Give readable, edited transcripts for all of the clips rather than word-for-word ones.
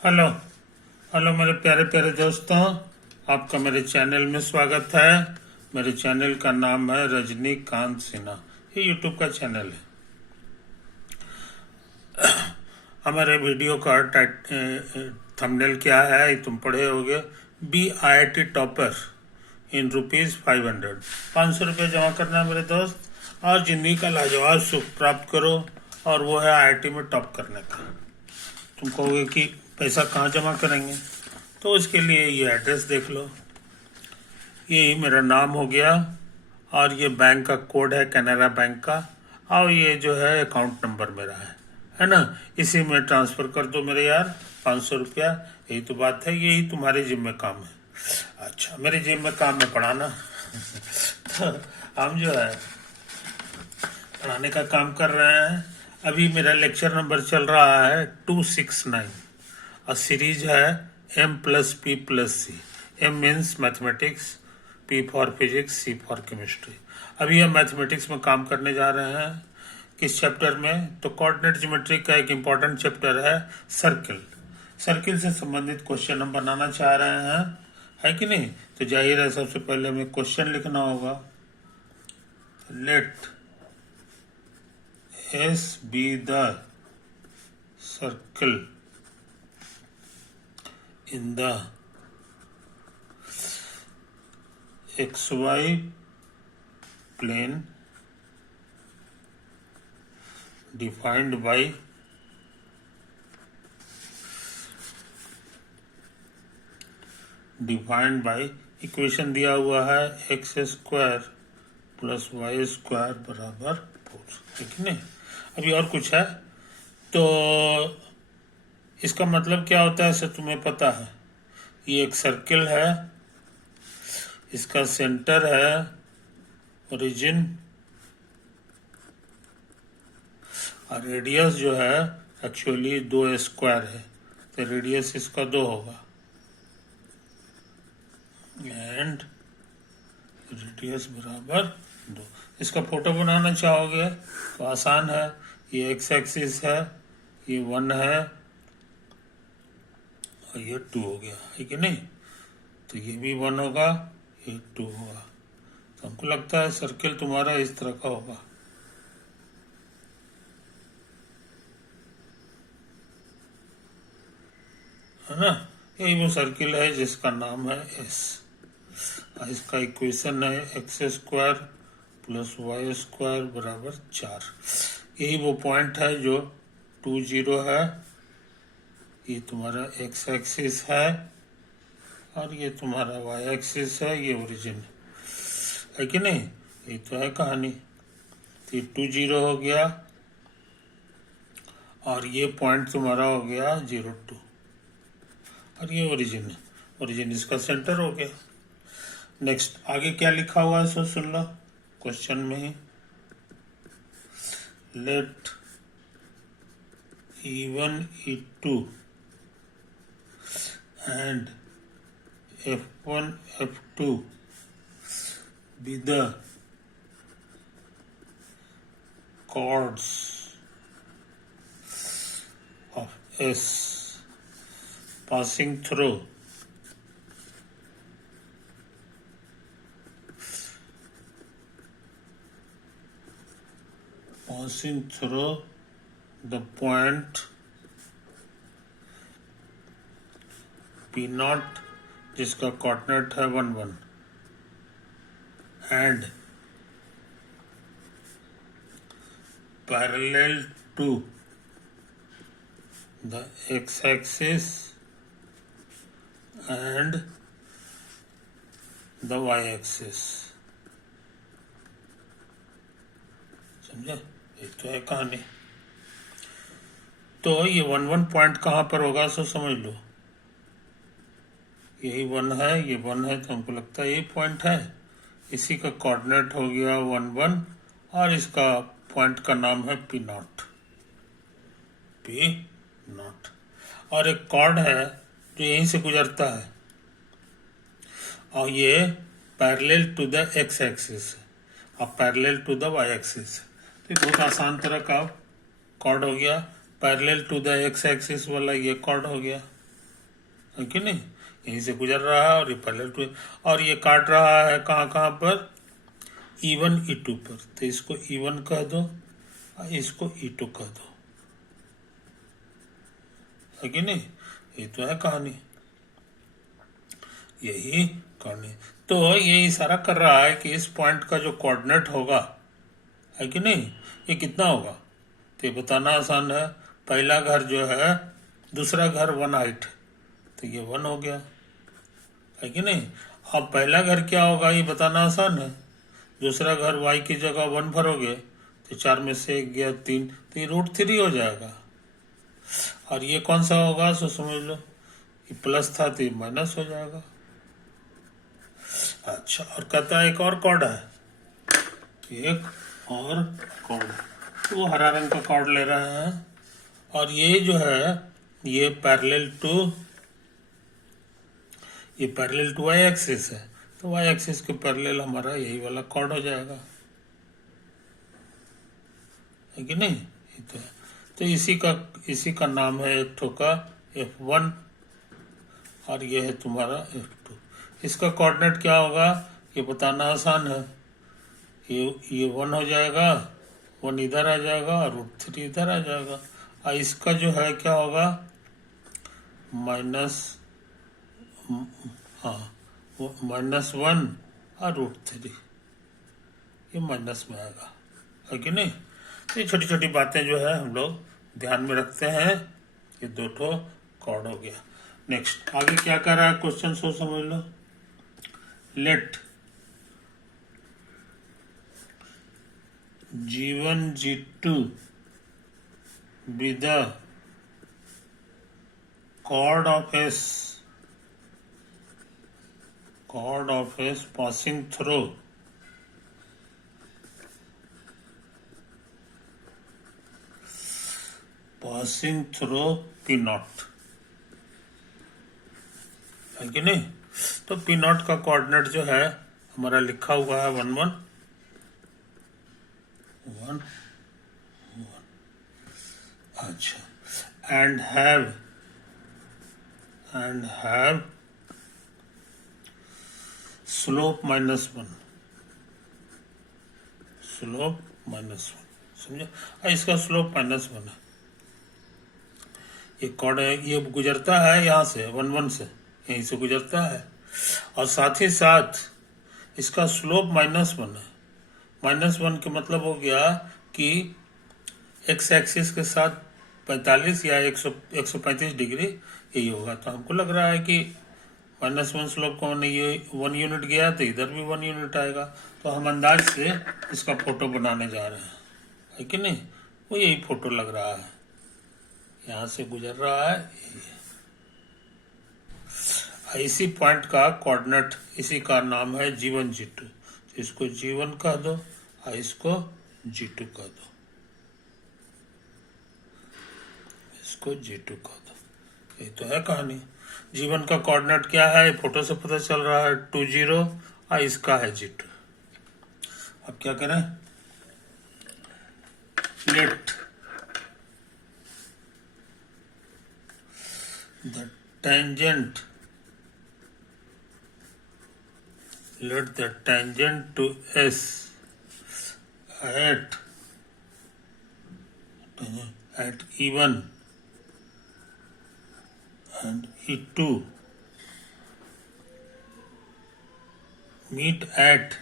Hello hello मेरे प्यारे प्यारे दोस्तों, आपका मेरे चैनल में स्वागत है। मेरे चैनल का नाम है रजनीकांत सिन्हा। ये यूट्यूब का चैनल है। हमारे वीडियो का थंबनेल क्या है ये तुम पढ़े होगे। BIT topper in ₹500। 500 जमा करना है मेरे दोस्त, और जिंदगी का लाजवाब सुख प्राप्त करो। और वो है IIT में टॉप करने का। तुम कहोगे कि पैसा कहाँ जमा करेंगे, तो उसके लिए ये एड्रेस देख लो। ये मेरा नाम हो गया, और ये बैंक का कोड है कैनरा बैंक का, और ये जो है अकाउंट नंबर मेरा है ना। इसी में ट्रांसफ़र कर दो मेरे यार 500 रुपया। यही तो बात है, यही तुम्हारे जिम में काम है। अच्छा, मेरे जिम में काम है पढ़ाना। तो हम जो है पढ़ाने का काम कर रहे हैं। अभी मेरा लेक्चर नंबर चल रहा है 269, और सीरीज है M+P+C। M means mathematics, P for physics, C for chemistry. अभी हम मैथमेटिक्स में काम करने जा रहे हैं। किस चैप्टर में? तो कोऑर्डिनेट ज्योमेट्री का एक इम्पॉर्टेंट चैप्टर है सर्किल। सर्किल से संबंधित क्वेश्चन हम बनाना चाह रहे हैं, है कि नहीं? तो जाहिर है सबसे पहले हमें क्वेश्चन लिखना होगा। Let S be the circle in the XY plane defined by equation दिया हुआ है x² + y² बराबर 4, ठीक है नहीं? अभी और कुछ है, तो इसका मतलब क्या होता है सर तुम्हें पता है? ये एक सर्किल है, इसका सेंटर है ओरिजिन, और रेडियस जो है एक्चुअली 2² है, तो रेडियस इसका 2 होगा, एंड रेडियस बराबर 2। इसका फोटो बनाना चाहोगे तो आसान है। ये x एक्सिस है, ये 1 है, और ये 2 हो गया, है कि नहीं? तो ये भी 1 होगा, ये 2 होगा। तो हमको लगता है सर्किल तुम्हारा इस तरह का होगा, है ना? यही वो सर्किल है जिसका नाम है S। इसका इक्वेशन है x² + y² बराबर 4। यही वो पॉइंट है जो 2, 0 है। ये तुम्हारा x एक्सिस है, और ये तुम्हारा y एक्सिस है, ये ओरिजिन है कि नहीं? ये तो है कहानी। तो ये 2, 0 हो गया, और ये पॉइंट तुम्हारा हो गया 0, 2, और ये ओरिजिन है। ओरिजिन इसका सेंटर हो गया। नेक्स्ट आगे क्या लिखा हुआ है सो सुन लो क्वेश्चन में ही। Let E1, E2 and F1, F2 be the chords of S passing through the point P0, जिसका कोऑर्डिनेट है 1, 1, and parallel to the x-axis and the y-axis। समझे? ये तो है कहानी। तो ये 1, 1 पॉइंट कहाँ पर होगा सो समझ लो। यही 1 है, ये 1 है, तो हमको लगता है यही पॉइंट है। इसी का कोऑर्डिनेट हो गया 1, 1, और इसका पॉइंट का नाम है P0। और एक कॉर्ड है जो यहीं से गुजरता है, और ये parallel to the x axis और parallel to the y axis. तो बहुत आसान तरह का कॉर्ड हो गया। Parallel to the x axis वाला ये कॉर्ड हो गया, है कि नहीं, यहीं से गुजर रहा है और ये पैरेलल टू, और ये काट रहा है कहाँ कहाँ पर, E1 E2 पर, तो इसको E1 कह दो और इसको E2 कह दो, है कि नहीं, ये तो है कहानी, यही कहानी। तो ये इशारा कर रहा है कि इस पॉइंट का जो कोऑर्डिनेट होगा, है कि नहीं, ये कितना होगा, तो ये बताना आसान है। पहला घर जो है, दूसरा घर 1 हाइट, तो ये 1 हो गया, है कि नहीं। अब पहला घर क्या होगा ये बताना आसान है, दूसरा घर y की जगह 1 भरोगे तो 4 में से 1 गया 3, तो ये √3 हो जाएगा। और ये कौन सा होगा सो समझ लो, ये प्लस था तो ये माइनस हो जाएगा। अच्छा, और कहता है एक और कॉर्ड है, एक और कॉर्ड, तो वो हरा रंग का कॉर्ड ले रहे हैं, और ये जो है ये पैरेलल टू वाई एक्सिस है, तो वाई एक्सिस के पैरेलल हमारा यही वाला कॉर्ड हो जाएगा, है कि नहीं, ये तो है। तो इसी का नाम है एक ठो का F1, और ये है तुम्हारा F2। इसका कोऑर्डिनेट क्या होगा ये बताना आसान है, ये 1 हो जाएगा, 1 इधर आ जाएगा और √3 इधर आ जाएगा, और इसका जो है क्या होगा माइनस, हाँ -1 और √3, ये माइनस में आएगा, है कि नहीं। तो ये छोटी छोटी बातें जो है हम लोग ध्यान में रखते हैं। ये 2 ठो कॉर्ड हो गया। नेक्स्ट आगे क्या कर रहा है क्वेश्चन सो समझ लो, late G1 G2 be the chord of S passing through P0, है कि नहीं। तो P0 का कोऑर्डिनेट जो है हमारा लिखा हुआ है 1 1 1 1। अच्छा, एंड हैव स्लोप -1, समझे, इसका स्लोप -1 है। ये कॉर्ड है, ये गुजरता है यहाँ से 1 1 से, यहीं से गुजरता है, और साथ ही साथ इसका स्लोप -1 है। -1 के मतलब हो गया कि एक्स एक्सिस के साथ 45 या 135 डिग्री यही होगा। तो हमको लग रहा है कि -1 स्लोप को हमने ये 1 यूनिट गया तो इधर भी 1 यूनिट आएगा, तो हम अंदाज से इसका फोटो बनाने जा रहे हैं, है कि नहीं। वो यही फोटो लग रहा है, यहाँ से गुजर रहा है, इसी पॉइंट का कोऑर्डिनेट, इसी का नाम है G1 G2, तो इसको G1 कह दो और इसको G2 कह दो, इसको G2 कह दो, ये तो है कहानी। G1 का कोऑर्डिनेट क्या है फोटो से पता चल रहा है 2 0, और इसका है G2। अब क्या करें, let the tangent to S at E1 and E2 meet at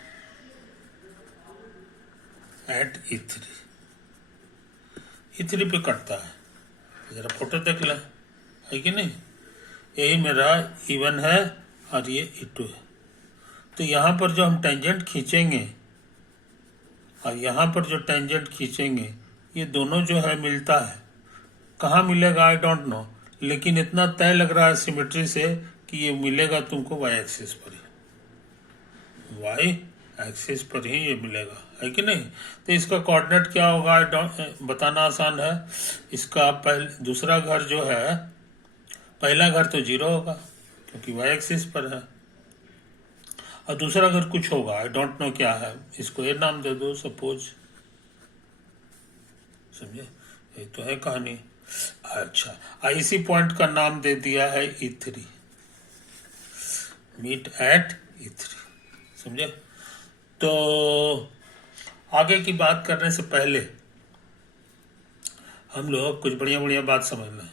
E3। E3 पे कटता है, जरा फोटो देख ले, है कि नहीं। यही मेरा E1 है और ये E2 है। तो यहाँ पर जो हम टेंजेंट खींचेंगे और यहाँ पर जो टेंजेंट खींचेंगे, ये दोनों जो है मिलता है, कहाँ मिलेगा आई डोंट नो, लेकिन इतना तय लग रहा है सिमेट्री से कि ये मिलेगा तुमको वाई एक्सिस पर ही, वाई एक्सिस पर ही ये मिलेगा, है कि नहीं। तो इसका कोऑर्डिनेट क्या होगा बताना आसान है। इसका दूसरा घर जो है, पहला घर तो 0 होगा क्योंकि वाई एक्सिस पर है, और दूसरा घर कुछ होगा, आई डोंट नो क्या है, इसको ये नाम दे दो सपोज, समझे, ये तो है कहानी। अच्छा, इसी पॉइंट का नाम दे दिया है E3, मीट एट E3। समझे? तो आगे की बात करने से पहले हम लोग कुछ बढ़िया बढ़िया बात समझ लें।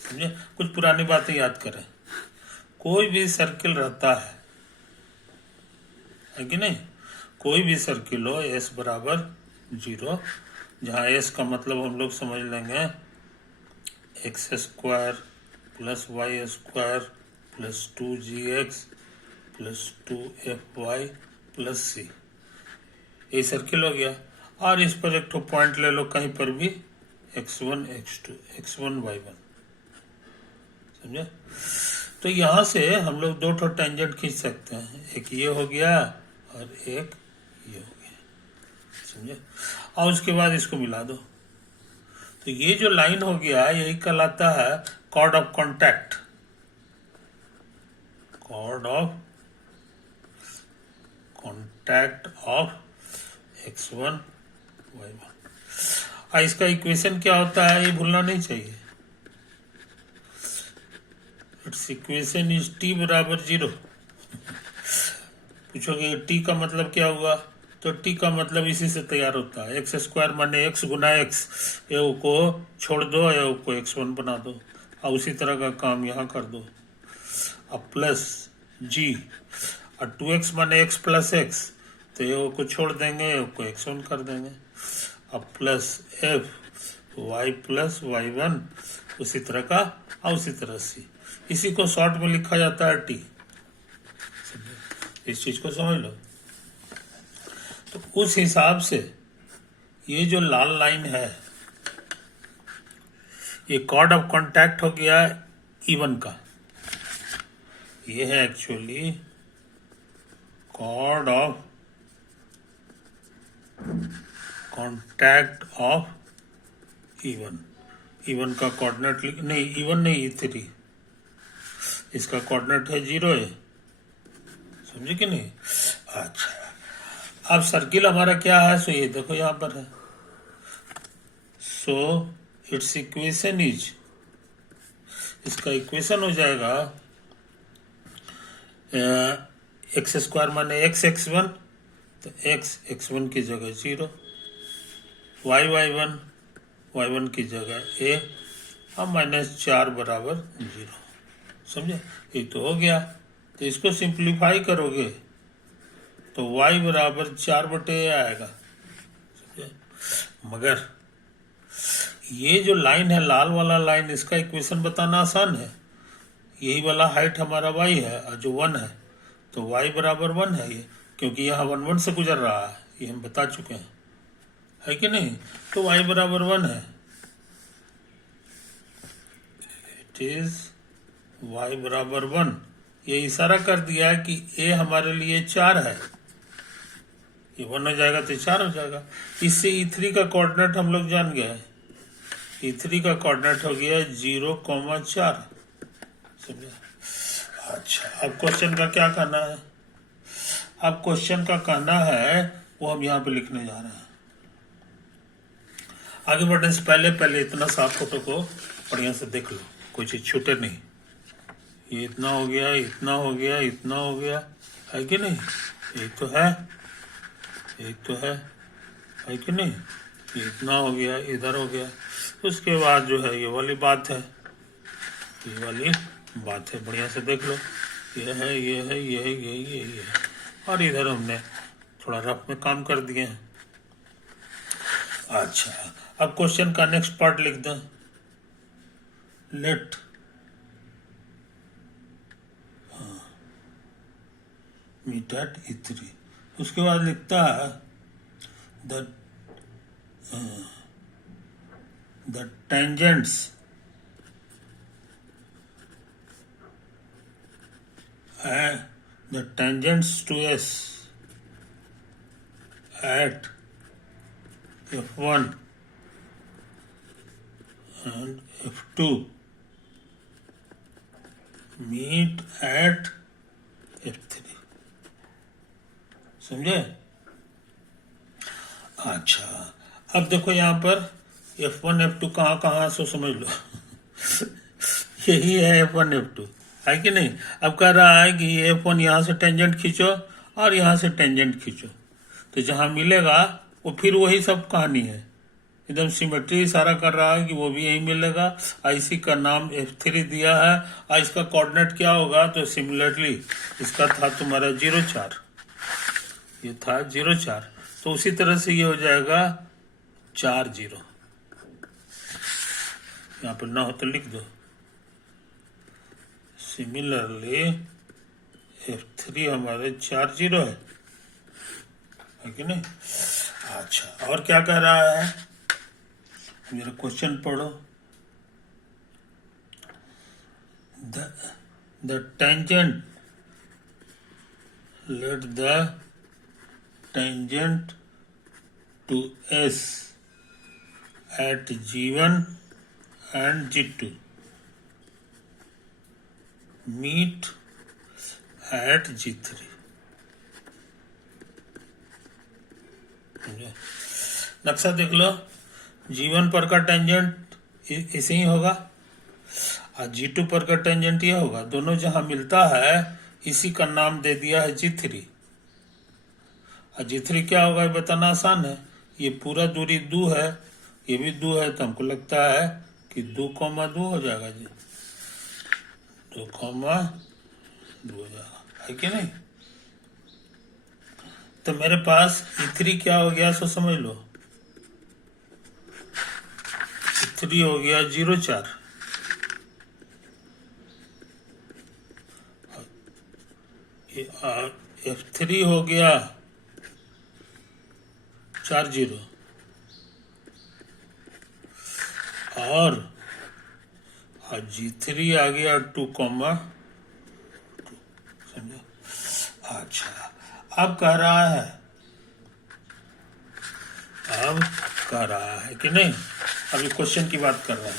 समझे? कुछ पुरानी बातें याद करें। कोई भी सर्किल रहता है कि नहीं? कोई भी सर्किल हो S बराबर 0, जहाँ S का मतलब हम लोग समझ लेंगे x square plus y square plus 2gx plus 2fy plus c, ये सर्किल हो गया। और इस पर एक तो पॉइंट ले लो कहीं पर भी, x1 x2 x1 y1। समझे? तो यहाँ से हम लोग दो ठो टेंजेंट खींच सकते हैं, एक ये हो गया और एक ये हो गया। समझे? और उसके बाद इसको मिला दो, तो ये जो लाइन हो गया यही कहलाता है chord of contact. Chord of contact of x1 y1। और इसका इक्वेशन क्या होता है ये भूलना नहीं चाहिए। इट्स इक्वेशन इज t बराबर 0। पूछोगे t का मतलब क्या हुआ, तो t का मतलब इसी से तैयार होता है, एक्स स्क्वायर माने x गुना x, ये को छोड़ दो या को x1 बना दो, और उसी तरह का काम यहाँ कर दो। अब प्लस g और 2x माने x प्लस x, तो ये को छोड़ देंगे, को x1 कर देंगे। अब plus f y plus y1 उसी तरह का और उसी तरह से, इसी को शॉर्ट में लिखा जाता है t। इस चीज को समझ लो। तो उस हिसाब से ये जो लाल लाइन है ये कॉर्ड ऑफ कॉन्टैक्ट हो गया E1 का। ये है actually chord of contact of E1। E1 का कोऑर्डिनेट नहीं, E1 नहीं E3, इसका कोऑर्डिनेट है 0 है। समझे कि नहीं? अच्छा, अब सर्किल हमारा क्या है, सो ये देखो यहाँ पर है। सो इट्स इक्वेशन इज, इसका इक्वेशन हो जाएगा एक्स स्क्वायर माने x x1, तो x x1 की जगह 0, y y1 की जगह a और -4 बराबर 0। समझे? ये तो हो गया। तो इसको सिंप्लीफाई करोगे तो y बराबर 4/a आएगा। समझे? मगर ये जो लाइन है लाल वाला लाइन, इसका इक्वेशन बताना आसान है। यही वाला हाइट हमारा y है और जो 1 है, तो y बराबर 1 है ये, क्योंकि यहाँ 1 1 से गुजर रहा है, ये हम बता चुके हैं, है कि नहीं? तो y बराबर 1 है। इट इज y बराबर 1। ये इशारा कर दिया कि a हमारे लिए 4 है, ये 1 हो जाएगा तो 4 हो जाएगा। इससे E3 का कोऑर्डिनेट हम लोग जान गए। E3 का कोऑर्डिनेट हो गया 0,4। समझे? अच्छा, अब क्वेश्चन का क्या कहना है? अब क्वेश्चन का कहना है वो हम यहाँ पे लिखने जा रहे हैं। आगे बढ़ने से पहले इतना साफ फोटो को बढ़िया से देख लो, कोई चीज छूटे नहीं। ये इतना हो गया, इतना हो गया, इतना हो गया, है कि नहीं? ये तो है, ये तो है कि नहीं? ये इतना हो गया, इधर हो गया। उसके बाद जो है ये वाली बात है, ये वाली बात है, बढ़िया से देख लो। ये है, ये है, ये है, ये है, और इधर हमने थोड़ा रफ में काम कर दिए हैं। अच्छा, अब क्वेश्चन का नेक्स्ट पार्ट लिख दें। Let meet at E3। उसके बाद लिखता है the tangents to S at F1 and F2 meet at F3। समझे? अच्छा, अब देखो यहाँ पर F1 F2 कहाँ कहाँ, सो समझ लो। यही है F1 F2, है कि नहीं। अब कह रहा है कि ये F1 यहाँ से टेंजेंट खींचो और यहाँ से टेंजेंट खींचो, तो जहाँ मिलेगा वो फिर वही सब कहानी है, एकदम सिमेट्री इशारा कर रहा है कि वो भी यही मिलेगा। इसी का नाम F3 दिया है और इसका कोऑर्डिनेट क्या होगा, तो सिमिलरली इसका था तुम्हारा 0 4, ये था 0 4, तो उसी तरह से ये हो जाएगा 4 0। यहाँ पर ना हो तो लिख दो, सिमिलरली F3 हमारे 4 0 है कि नहीं। अच्छा, और क्या कह रहा है, मेरा क्वेश्चन पढ़ो। The tangent, let the tangent to S at G1 and G2 meet at G3। नक्शा देख लो, G1 पर का टेंजेंट ऐसे ही होगा और G2 पर का टेंजेंट ये होगा, दोनों जहां मिलता है इसी का नाम दे दिया है G3। और G3 क्या होगा ये बताना आसान है, ये पूरा दूरी 2 है, ये भी 2 है, तो हमको लगता है कि 2,2 हो जाएगा जी, 2,2 हो जाएगा, है कि नहीं। तो मेरे पास E3 क्या हो गया, सो समझ लो, E3 हो गया 0 4, F3 हो गया 4 0, और G3 आ गया 2, समझो। अच्छा, अब कह रहा है कि नहीं, अभी क्वेश्चन की बात कर रहा है,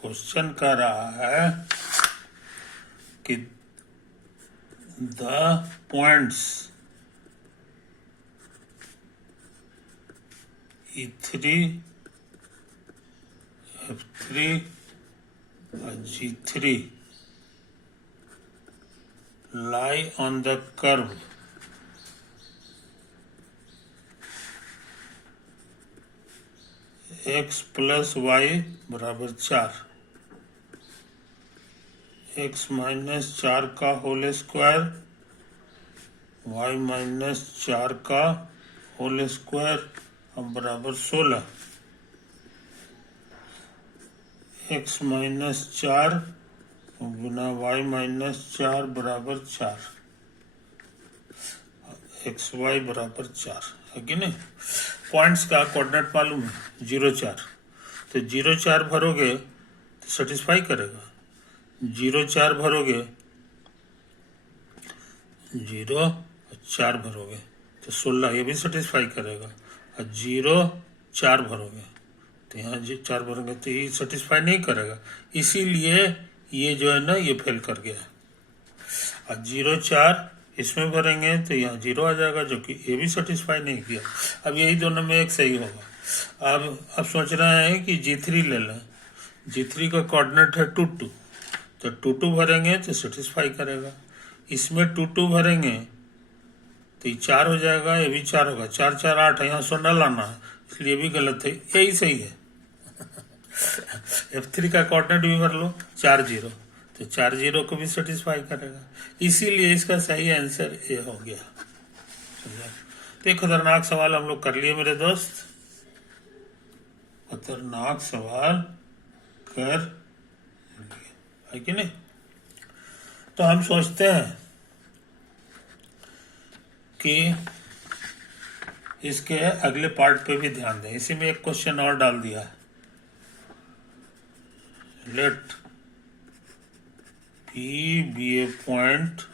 क्वेश्चन कह रहा है कि द पॉइंट्स E3 F3 और G3 lie on the curve x plus y बराबर 4, x माइनस 4 का होल स्क्वायर, y माइनस 4 का होल स्क्वायर बराबर 16, x माइनस 4 गुना y माइनस 4 बराबर 4, एक्स वाई बराबर 4, है कि नहीं। पॉइंट्स का कोऑर्डिनेट मालूम है 0 4, तो 0 4 भरोगे तो सेटिस्फाई करेगा, 0 4 भरोगे, 0 4 भरोगे तो 16, ये भी सेटिस्फाई करेगा, और 0 4 भरोगे तो यहाँ 4 भरोगे तो ये सेटिस्फाई नहीं करेगा, इसीलिए ये जो है ना ये फेल कर गया। और 0 4 इसमें भरेंगे तो यहाँ 0 आ जाएगा, जो कि ये भी सेटिस्फाई नहीं किया। अब यही दोनों में एक सही होगा। अब सोच रहे हैं कि G3 ले लें, G3 का कोऑर्डिनेट है 2 2, तो 2 2 भरेंगे तो सेटिस्फाई करेगा, इसमें 2 2 भरेंगे तो ये 4 हो जाएगा, ये भी 4 होगा, 4 4 8 है, यहाँ 16 लाना है, इसलिए भी गलत है, यही सही है। F3 का कोऑर्डिनेट भी भर लो 4 0, तो 4 0 को भी सेटिस्फाई करेगा, इसीलिए इसका सही आंसर ए हो गया। तो एक खतरनाक सवाल हम लोग कर लिए मेरे दोस्त, खतरनाक सवाल कर लिए, है कि नहीं। तो हम सोचते हैं कि इसके अगले पार्ट पे भी ध्यान दें, इसी में एक क्वेश्चन और डाल दिया है, late P be a point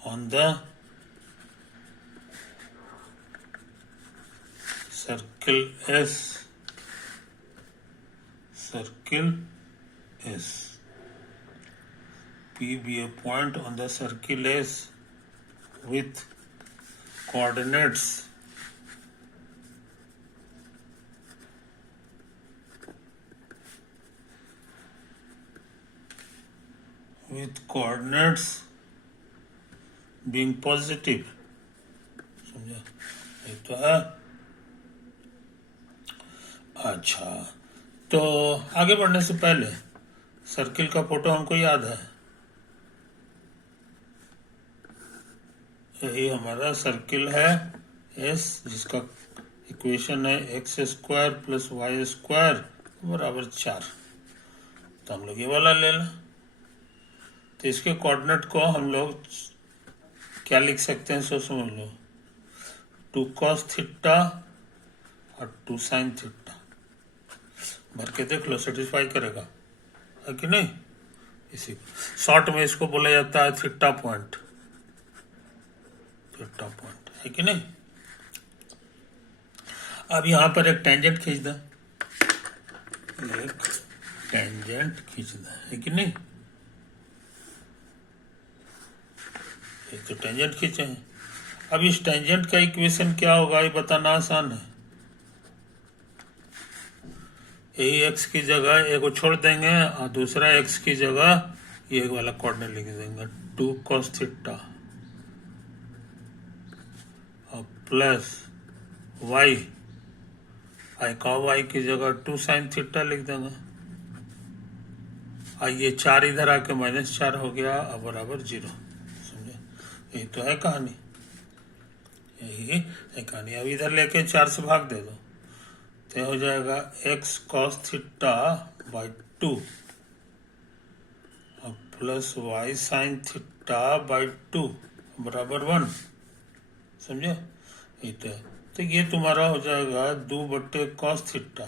on the circle S, P be a point on the circle S with coordinates with coordinates being positive, समझा? ये तो है। अच्छा, तो आगे बढ़ने से पहले सर्किल का फोटो हमको याद है, यही हमारा सर्किल है एस, जिसका इक्वेशन है x square plus y square बराबर 4। तो हम लोग ये वाला ले लें। तो इसके कोऑर्डिनेट को हम लोग क्या लिख सकते हैं, सो समझ लो, 2 cos थीटा और 2 sin थीटा। भर के देख लो, सेटिस्फाई करेगा है कि नहीं। इसी शॉर्ट में इसको बोला जाता है थीटा पॉइंट, थीटा पॉइंट है कि नहीं। अब यहां पर एक टेंजेंट खींच दें, एक टेंजेंट खींच दें, है कि नहीं। एक तो टेंजेंट खींचे हैं। अब इस टेंजेंट का इक्वेशन क्या होगा ये बताना आसान है। यही एक्स की जगह एक को छोड़ देंगे और दूसरा एक्स की जगह ये वाला कोऑर्डिनेट लिख देंगे 2 cos थीटा और प्लस वाई, वाई की जगह 2 sin थीटा लिख देंगे। और ये 4 इधर आके -4 हो गया और बराबर 0। समझे, यही तो है कहानी, यही है कहानी। अब इधर लेके 4 से भाग दे दो तो हो जाएगा x cos थीटा बाई 2 और plus y sin theta by 2 बराबर 1। समझे, ये तो ये तुम्हारा हो जाएगा 2/cos थीटा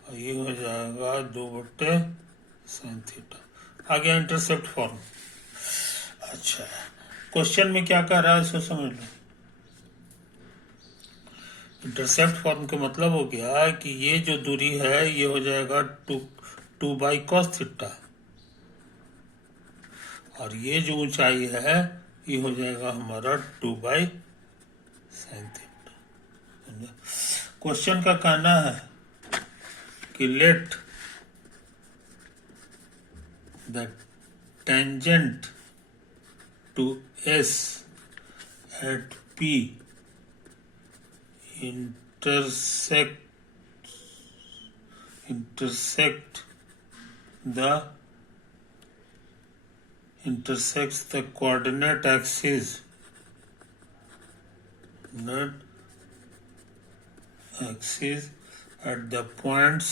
और ये हो जाएगा 2/sin थीटा। आ गया इंटरसेप्ट फॉर्म। अच्छा, क्वेश्चन में क्या कह रहा है इसको समझ लो। इंटरसेप्ट फॉर्म का मतलब हो गया कि ये जो दूरी है ये हो जाएगा 2/cos थीटा और ये जो ऊंचाई है ये हो जाएगा हमारा 2/sin थीटा। क्वेश्चन का कहना है कि let the tangent to S at P intersects the coordinate axis at the points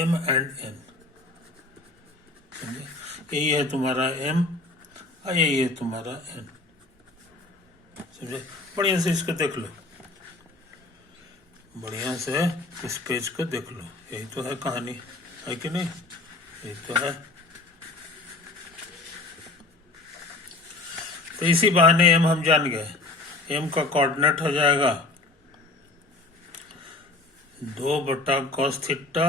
M and N। यही है तुम्हारा M और यही है तुम्हारा N। समझे, बढ़िया से इसको देख लो, बढ़िया से इस पेज को देख लो, यही तो है कहानी, है कि नहीं, यही तो है। तो इसी बहाने एम हम जान गए। एम का कोऑर्डिनेट हो जाएगा 2/cos थीटा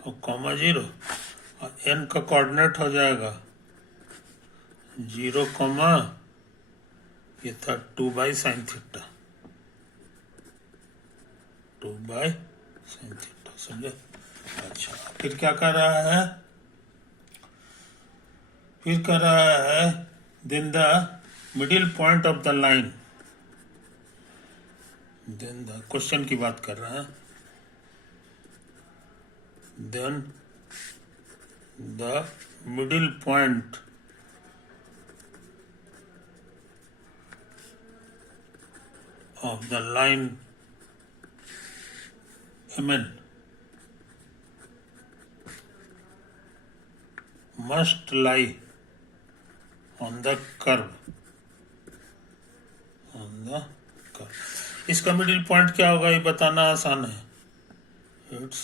और कॉमा 0 और एन का कोऑर्डिनेट हो जाएगा 0, ये था 2/sin थीटा, 2/sin थीटा। समझे। अच्छा, फिर क्या कर रहा है, फिर कर रहा है then the middle point of the line, then the question की बात कर रहा है, then the middle point of the line MN must lie on the curve, इसका मिडिल पॉइंट क्या होगा ये बताना आसान है। इट्स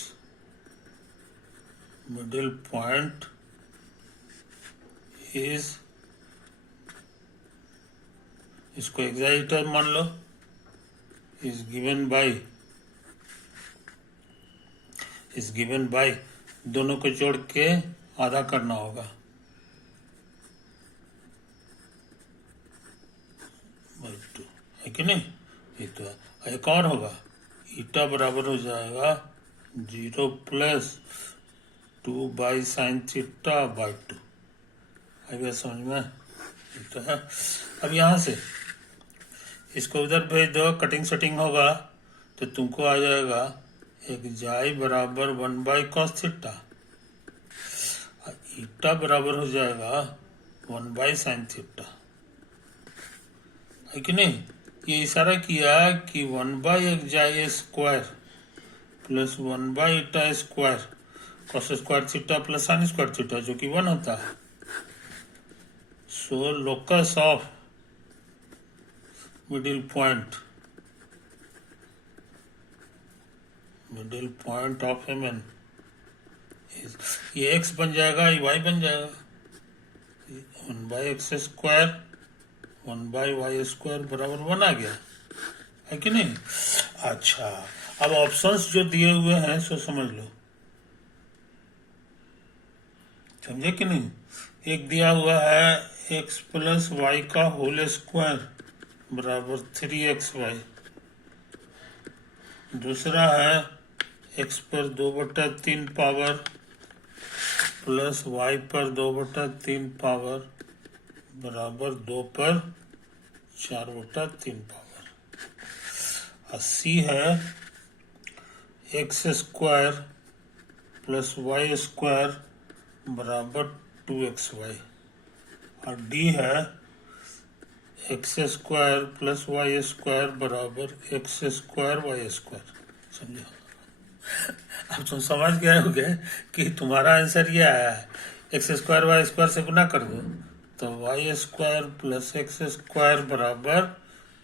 मिडिल पॉइंट इज, इसको एक्साइटर मान लो, is given by दोनों को जोड़ के आधा करना होगा, है कि नहीं। ये तो एक और होगा, ईटा बराबर हो जाएगा 0 plus 2 by sine theta by 2। आ गया समझ में? तो है। अब यहाँ से इसको उधर भेज दो, कटिंग सेटिंग होगा तो तुमको आ जाएगा एक जाई बराबर 1 बाई कॉस थीटा, ईटा बराबर हो जाएगा 1 बाई साइन थीटा, है कि नहीं? ये इशारा किया कि 1 बाई एक जाई स्क्वायर प्लस 1 बाई ईटा square cos square theta plus sine square theta, जो कि 1 होता है। So locus of middle point of MN, ये x बन जाएगा, ये y बन जाएगा 1 by x square 1 by y square बराबर 1 आ गया, है कि नहीं? अच्छा, अब ऑप्शंस जो दिए हुए हैं सो समझ लो, समझे कि नहीं? एक दिया हुआ है x प्लस वाई का होल स्क्वायर बराबर 3xy, दूसरा है x पर 2/3 पावर प्लस y पर 2/3 पावर बराबर 2 पर 4/3 पावर, और c है x square plus y square बराबर 2xy, और d है x square plus y square बराबर एक्स स्क्वायर वाई स्क्वायर। समझो? अब तुम समझ गए होगे कि तुम्हारा आंसर ये आया है, एक्स स्क्वायर वाई स्क्वायर से गुना कर दो तो y square plus x square बराबर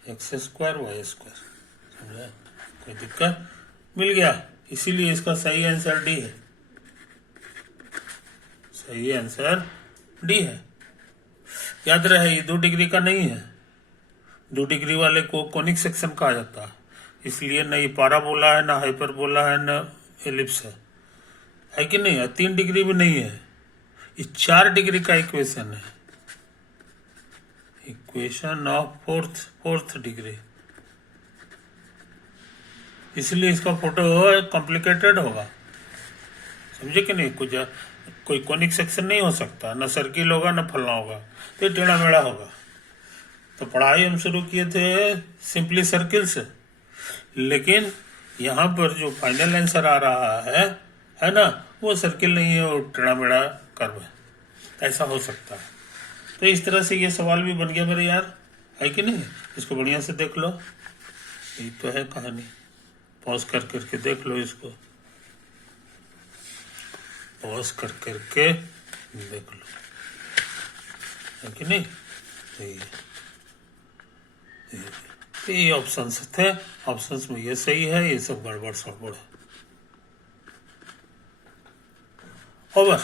एक्स स्क्वायर वाई स्क्वायर। समझे? कोई दिक्कत? मिल गया। इसीलिए इसका सही आंसर डी है, सही आंसर डी है। याद रहे ये 2 डिग्री का नहीं है, 2 डिग्री वाले को कोनिक सेक्शन कहा जाता है, इसलिए न ये पाराबोला है, ना हाइपरबोला है, ना एलिप्स है कि नहीं? 3 डिग्री भी नहीं है, ये 4 डिग्री का इक्वेशन है, इक्वेशन ऑफ फोर्थ डिग्री, इसलिए इसका फोटो कॉम्प्लिकेटेड होगा। समझे कि नहीं? कोई कोनिक सेक्शन नहीं हो सकता, ना सर्किल होगा ना फलना होगा, तो टेढ़ा मेढ़ा होगा। तो पढ़ाई हम शुरू किए थे सिंपली सर्किल से, लेकिन यहाँ पर जो फाइनल आंसर आ रहा है ना, वो सर्किल नहीं है, वो टेढ़ा मेढ़ा कर्व है। ऐसा हो सकता है। तो इस तरह से ये सवाल भी बन गया मेरे यार, है कि नहीं? इसको बढ़िया से देख लो, ये तो है कहानी। पॉज कर करके देख लो इसको, पॉज कर करके देख लो, है कि नहीं? तो ये ऑप्शंस थे, ऑप्शंस में ये सही है, ये सब गड़बड़ सड़बड़ है। ओवर।